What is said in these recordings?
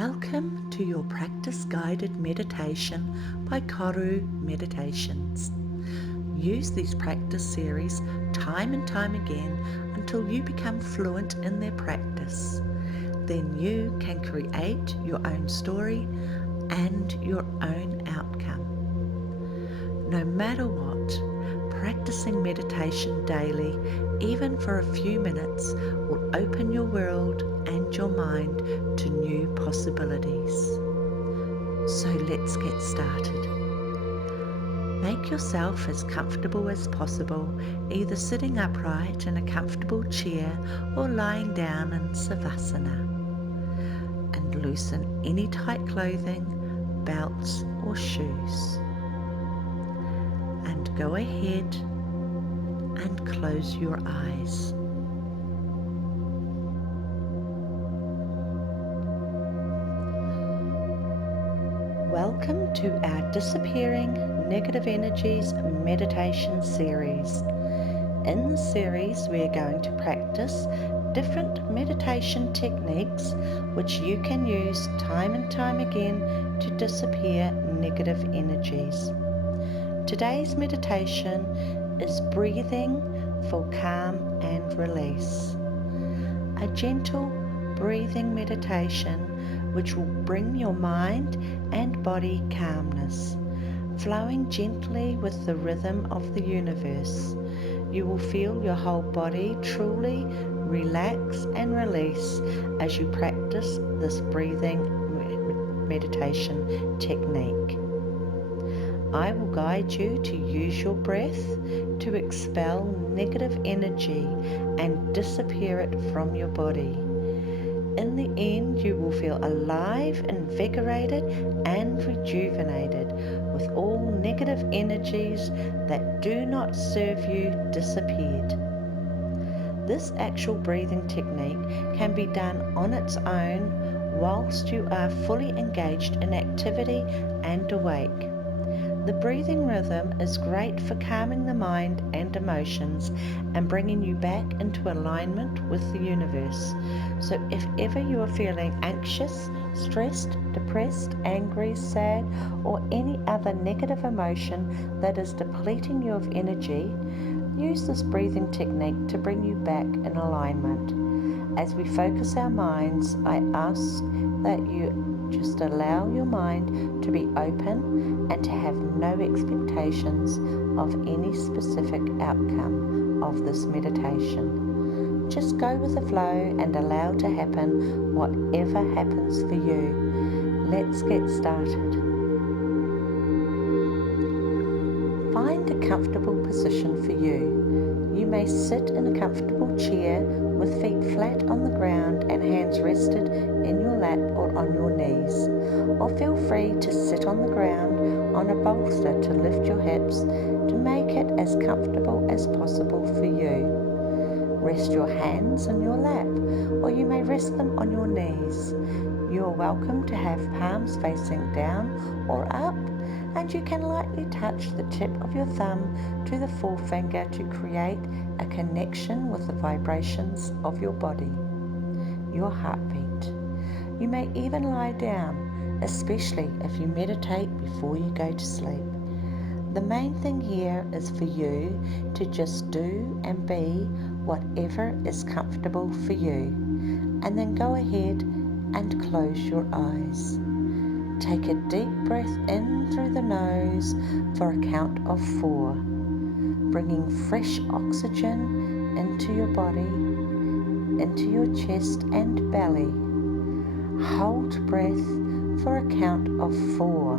Welcome to your practice guided meditation by KORU Meditations. Use these practice series time and time again until you become fluent in their practice. Then you can create your own story and your own outcome. No matter what, practicing meditation daily, even for a few minutes, will open your world and your mind to new possibilities. So let's get started. Make yourself as comfortable as possible, either sitting upright in a comfortable chair or lying down in Savasana. And loosen any tight clothing, belts or shoes. And go ahead and close your eyes. Welcome to our Disappearing Negative Energies meditation series. In this series, we are going to practice different meditation techniques which you can use time and time again to disappear negative energies. Today's meditation is breathing for calm and release. A gentle breathing meditation which will bring your mind and body calmness, flowing gently with the rhythm of the universe. You will feel your whole body truly relax and release as you practice this breathing meditation technique. I will guide you to use your breath to expel negative energy and disappear it from your body. In the end, you will feel alive, invigorated, and rejuvenated, with all negative energies that do not serve you disappeared. This actual breathing technique can be done on its own whilst you are fully engaged in activity and awake. The breathing rhythm is great for calming the mind and emotions and bringing you back into alignment with the universe. So if ever you are feeling anxious, stressed, depressed, angry, sad, or any other negative emotion that is depleting you of energy, use this breathing technique to bring you back in alignment. As we focus our minds, I ask that you just allow your mind to be open and to have no expectations of any specific outcome of this meditation. Just go with the flow and allow to happen whatever happens for you. Let's get started. Find a comfortable position for you. You may sit in a comfortable chair with feet flat on the ground and hands rested in your lap or on your knees. Or feel free to sit on the ground on a bolster to lift your hips to make it as comfortable as possible for you. Rest your hands on your lap, or you may rest them on your knees. You are welcome to have palms facing down or up, and you can lightly touch the tip of your thumb to the forefinger to create a connection with the vibrations of your body, your heartbeat. You may even lie down, especially if you meditate before you go to sleep. The main thing here is for you to just do and be whatever is comfortable for you, and then go ahead and close your eyes. Take a deep breath in through the nose for a count of 4, bringing fresh oxygen into your body, into your chest and belly. Hold breath for a count of 4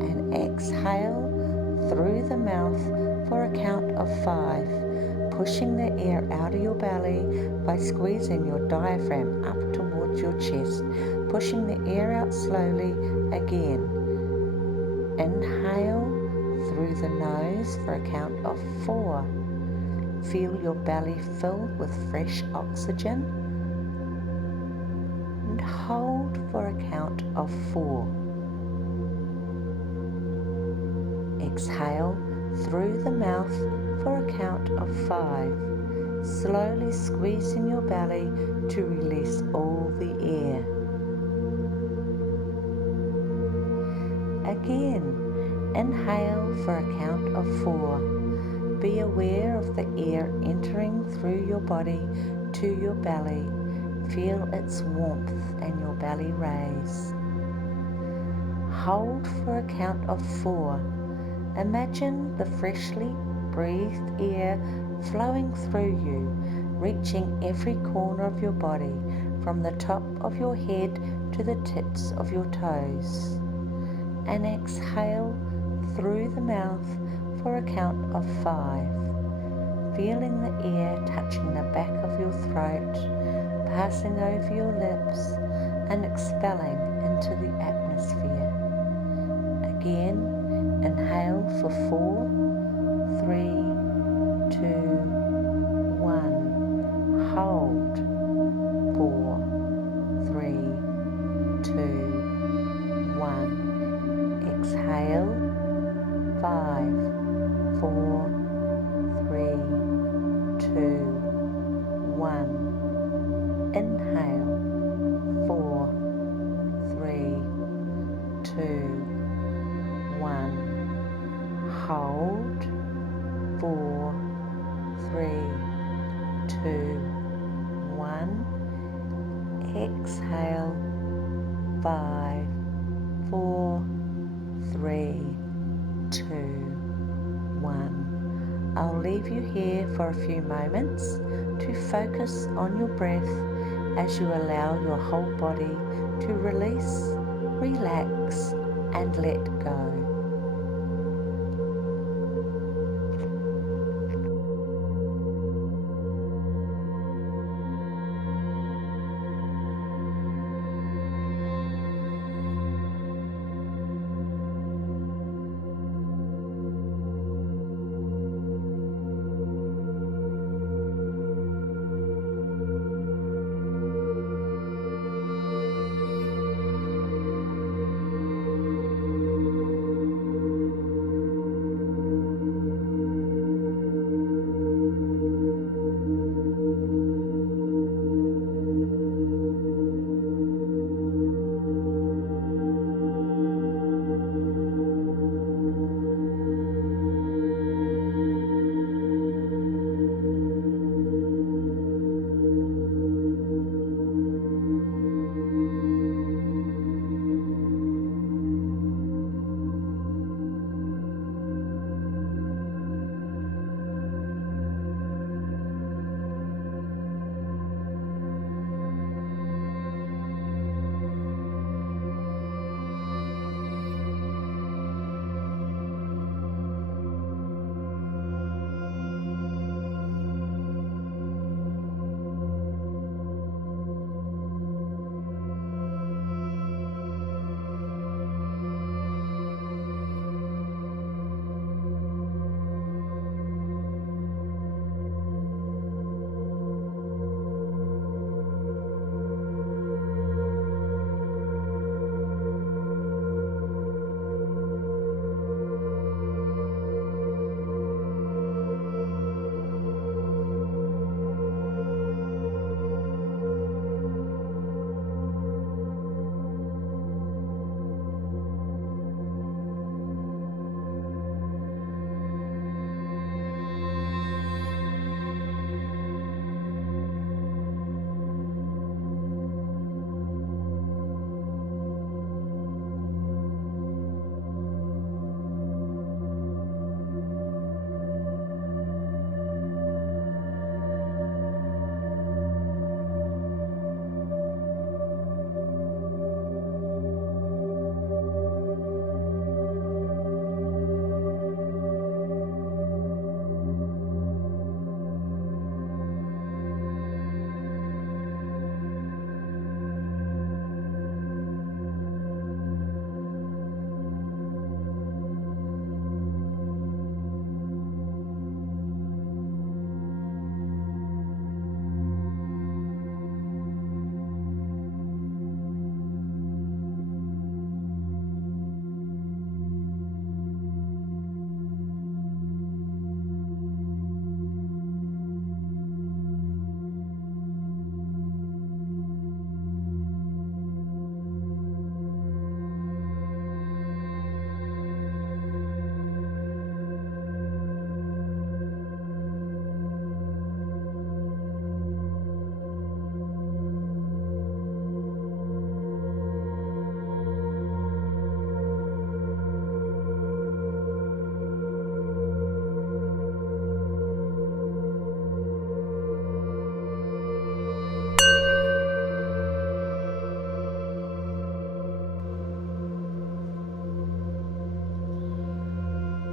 and exhale through the mouth for a count of 5, pushing the air out of your belly by squeezing your diaphragm up towards your chest, pushing the air out slowly again. Inhale through the nose for a count of 4. Feel your belly filled with fresh oxygen. And hold for a count of 4. Exhale through the mouth for a count of 5, slowly squeezing your belly to release all the air. Again, inhale for a count of 4. Be aware of the air entering through your body to your belly. Feel its warmth and your belly raise. Hold for a count of 4. Imagine the freshly breathed air flowing through you, reaching every corner of your body, from the top of your head to the tips of your toes. And exhale through the mouth for a count of 5, feeling the air touching the back of your throat, passing over your lips and expelling into the atmosphere. Again, inhale for 4, 3, 2, 1. Hold. 4, 3, 2, 1. Exhale. 5, 4, 3, 2, 1. Inhale. 4, 3, 2, 1. Hold. 4, 3, 2, 1. Exhale. 5, 4, 3, 2, 1. I'll leave you here for a few moments to focus on your breath as you allow your whole body to release, relax, and let go.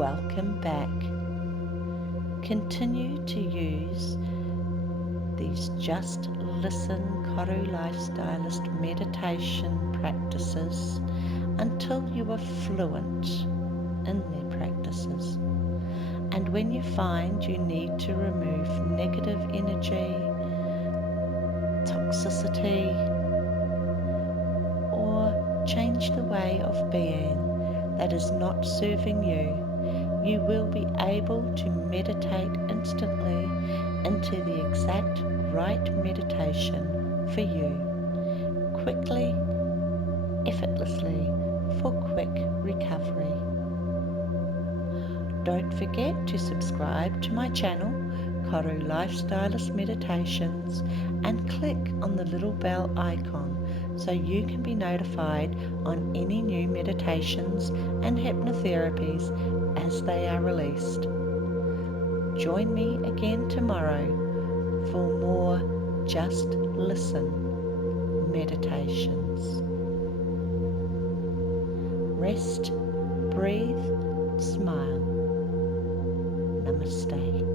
welcome back. Continue to use these Just Listen KORU Lifestylist meditation practices until you are fluent in their practices. And when you find you need to remove negative energy, toxicity, or change the way of being that is not serving you, you will be able to meditate instantly into the exact right meditation for you, quickly, effortlessly, for quick recovery. Don't forget to subscribe to my channel, KORU Lifestylist Meditations, and click on the little bell icon so you can be notified on any new meditations and hypnotherapies as they are released. Join me again tomorrow for more Just Listen meditations. Rest, breathe, smile. Namaste.